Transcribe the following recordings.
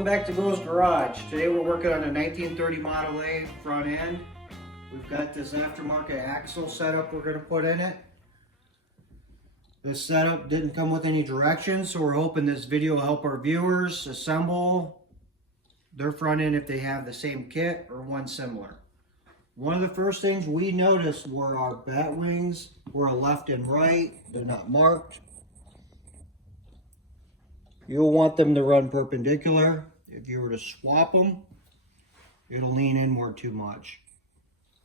Welcome back to Ghouls Garage. Today we're working on a 1930 Model A front end. We've got this aftermarket axle setup we're going to put in it. This setup didn't come with any directions, so we're hoping this video will help our viewers assemble their front end if they have the same kit or one similar. One of the first things we noticed were our bat wings were left and right. They're not marked. You'll want them to run perpendicular. If you were to swap them, it'll lean inward too much.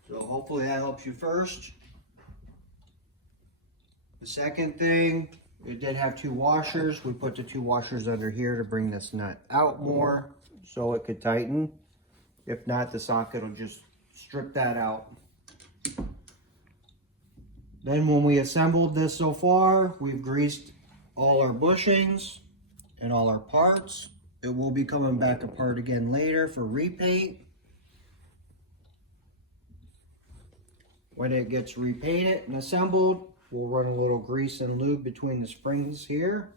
So hopefully that helps you first. The second thing, it did have two washers. We put the two washers under here to bring this nut out more so it could tighten. If not, the socket will just strip that out. Then when we assembled this so far, we've greased all our bushings and all our parts. It will be coming back apart again later for repaint. When it gets repainted and assembled, we'll run a little grease and lube between the springs here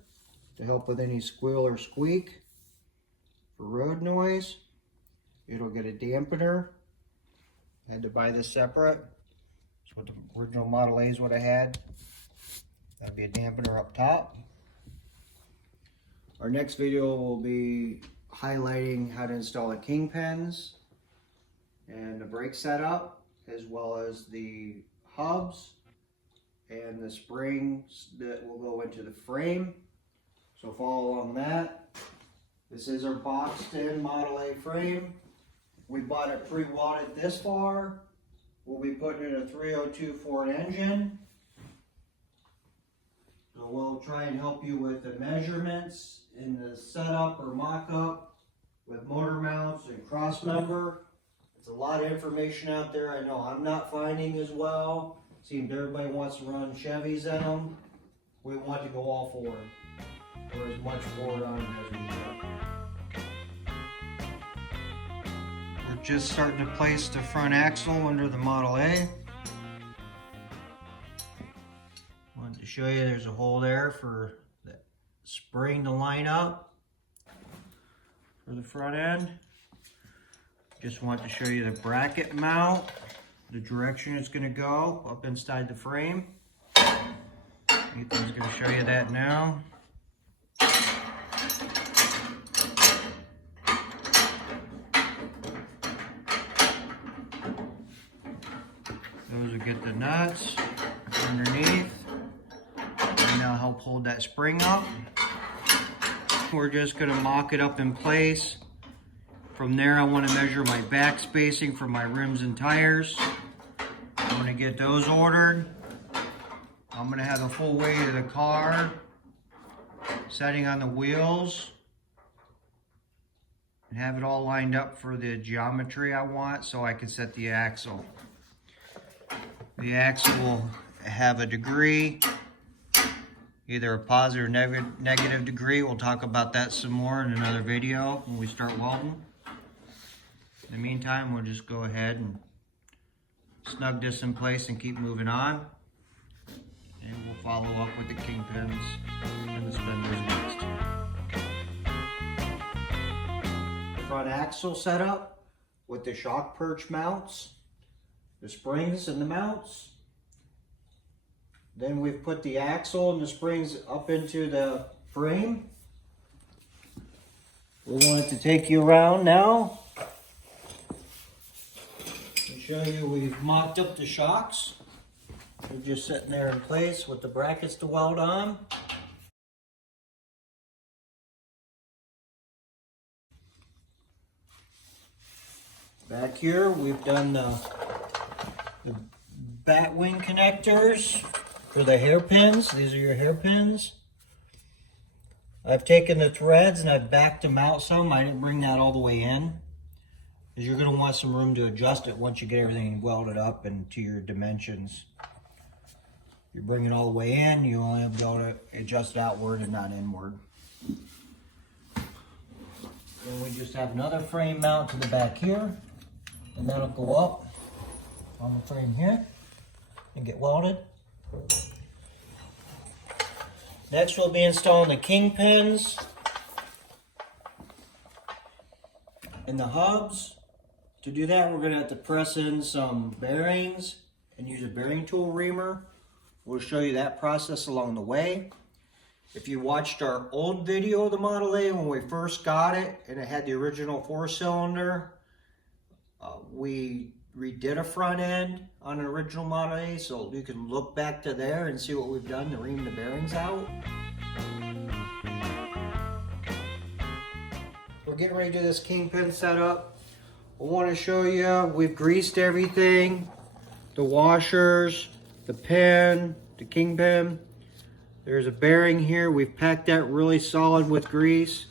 to help with any squeal or squeak for road noise. It'll get a dampener. I had to buy this separate. That's what the original Model A is what I had. That'd be a dampener up top. Our next video will be highlighting how to install the kingpins and the brake setup, as well as the hubs and the springs that will go into the frame. So follow along that. This is our boxed in Model A frame. We bought it pre-wadded this far. We'll be putting in a 302 Ford engine. So we'll try and help you with the measurements in the setup or mock-up with motor mounts and cross member. It's a lot of information out there. I know I'm not finding as well. Seems everybody wants to run Chevys in them. We want to go all forward, or as much forward on them as we can. We're just starting to place the front axle under the Model A. Wanted to show you there's a hole there for the spring to line up for the front end. Just want to show you the bracket mount, the direction it's going to go up inside the frame. Ethan's going to show you that now. Those will get the nuts underneath. And that'll help hold that spring up. We're just going to mock it up in place. From there, I want to measure my back spacing for my rims and tires. I'm going to get those ordered. I'm going to have the full weight of the car setting on the wheels and have it all lined up for the geometry I want so I can set the axle. The axle will have a degree, either a positive or negative degree. We'll talk about that some more in another video when we start welding. In the meantime, we'll just go ahead and snug this in place and keep moving on. And we'll follow up with the kingpins and the spindles next. The front axle setup with the shock perch mounts, the springs and the mounts. Then we've put the axle and the springs up into the frame. We want it to take you around now. Show you we've mocked up the shocks. They're just sitting there in place with the brackets to weld on. Back here we've done the bat wing connectors for the hairpins. These are your hairpins. I've taken the threads and I've backed them out some. I didn't bring that all the way in, because you're going to want some room to adjust it once you get everything welded up and to your dimensions. You bring it all the way in, you only have to be able to adjust it outward and not inward. Then we just have another frame mount to the back here, and that'll go up on the frame here and get welded. Next we'll be installing the kingpins. and the hubs. To do that, we're going to have to press in some bearings and use a bearing tool reamer. We'll show you that process along the way. If you watched our old video of the Model A when we first got it and it had the original 4-cylinder, we redid a front end on an original Model A, so you can look back to there and see what we've done to ream the bearings out. We're getting ready to do this kingpin setup. I want to show you, we've greased everything, the washers, the pin, the kingpin. There's a bearing here. We've packed that really solid with grease.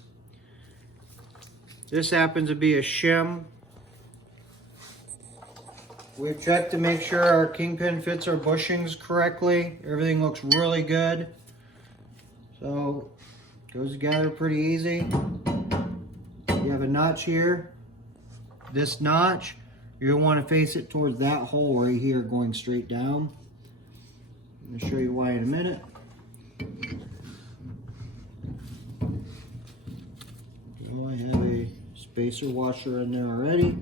This happens to be a shim. We've checked to make sure our kingpin fits our bushings correctly. Everything looks really good. So, it goes together pretty easy. You have a notch here. This notch, you're going to want to face it towards that hole right here going straight down. I'm going to show you why in a minute. So I have a spacer washer in there already.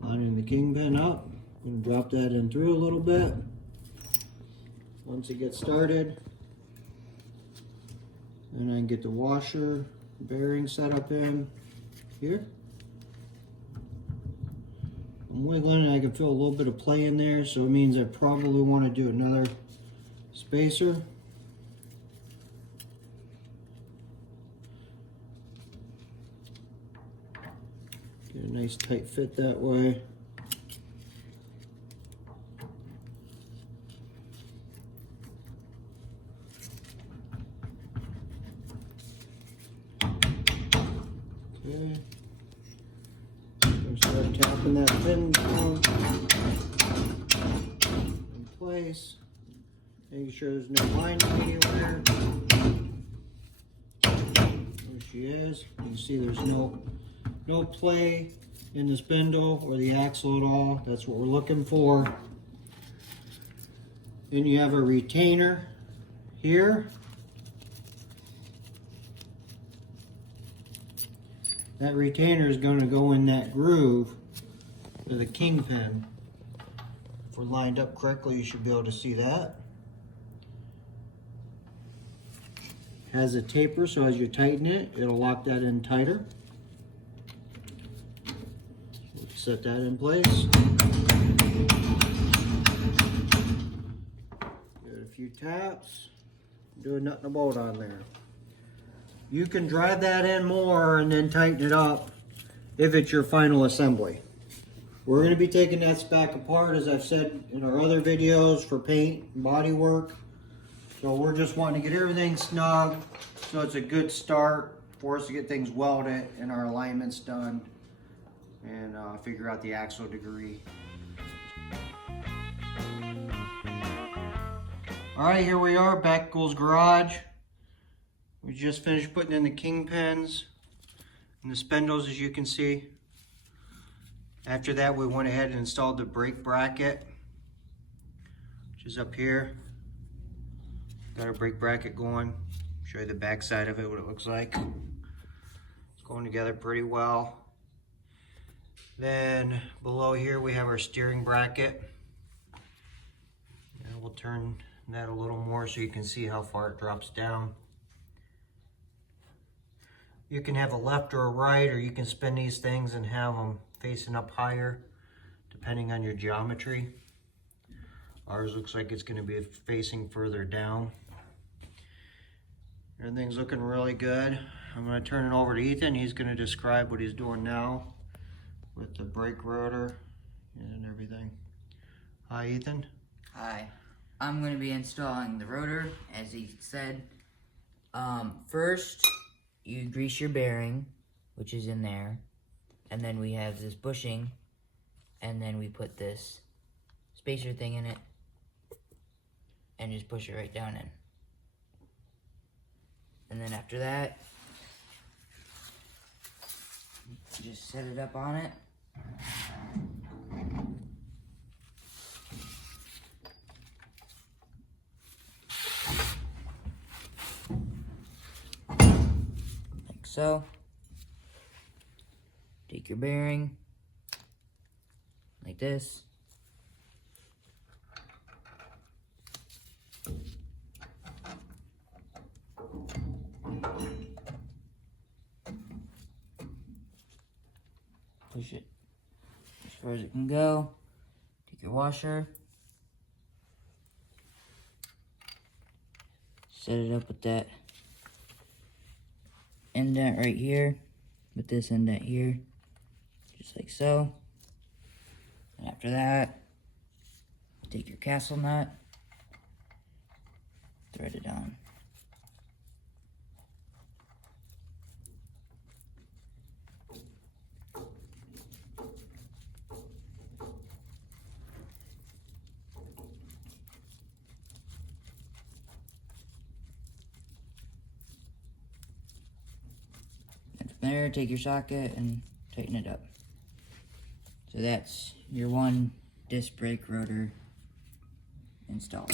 Lining the kingpin up. I'm going to drop that in through a little bit. Once it gets started, then I can get the washer bearing set up in here. I'm wiggling and I can feel a little bit of play in there, so it means I probably want to do another spacer. Get a nice tight fit that way. Okay. Start tapping that pin down in place, making sure there's no lining anywhere. There she is. You can see there's no play in the spindle or the axle at all. That's what we're looking for. Then you have a retainer here. That retainer is going to go in that groove to the kingpin. If we're lined up correctly, you should be able to see that. Has a taper, so as you tighten it, it'll lock that in tighter. Let's set that in place. Give it a few taps. Do a nut and a bolt on there. You can drive that in more and then tighten it up if it's your final assembly. We're going to be taking that back apart, as I've said in our other videos, for paint and body work. So we're just wanting to get everything snug so it's a good start for us to get things welded and our alignments done and figure out the axle degree. Alright, here we are back at Ghouls Garage. We just finished putting in the kingpins and the spindles, as you can see. After that, we went ahead and installed the brake bracket, which is up here. Got our brake bracket going. Show you the back side of it, what it looks like. It's going together pretty well. Then below here, we have our steering bracket. And we'll turn that a little more so you can see how far it drops down. You can have a left or a right, or you can spin these things and have them facing up higher, depending on your geometry. Ours looks like it's going to be facing further down. Everything's looking really good. I'm going to turn it over to Ethan. He's going to describe what he's doing now with the brake rotor and everything. Hi, Ethan. Hi. I'm going to be installing the rotor, as he said. First, you grease your bearing, which is in there, and then we have this bushing, and then we put this spacer thing in it, and just push it right down in. And then after that, just set it up on it. so. Take your bearing, like this. Push it as far as it can go. Take your washer. Set it up with that indent right here, with this indent here, just like so. And after that, take your castle nut, thread it on. And from there, take your socket and tighten it up. So that's your one disc brake rotor installed.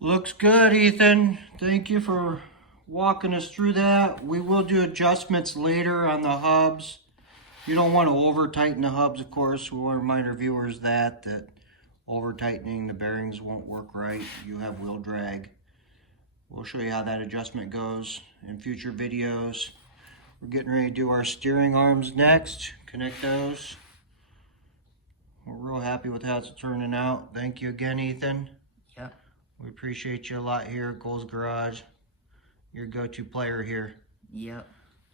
Looks good, Ethan. Thank you for walking us through that. We will do adjustments later on the hubs. You don't want to over tighten the hubs, of course. We want to remind our viewers that over tightening the bearings won't work right. You have wheel drag. We'll show you how that adjustment goes in future videos. We're getting ready to do our steering arms next. Connect those. We're real happy with how it's turning out. Thank you again, Ethan. Yep. We appreciate you a lot here at Ghouls Garage. Your go-to player here. Yep.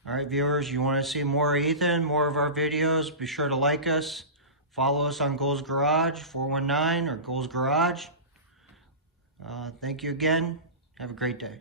All right, viewers, you want to see more of Ethan, more of our videos, be sure to like us. Follow us on Ghouls Garage, 419 or Ghouls Garage. Thank you again. Have a great day.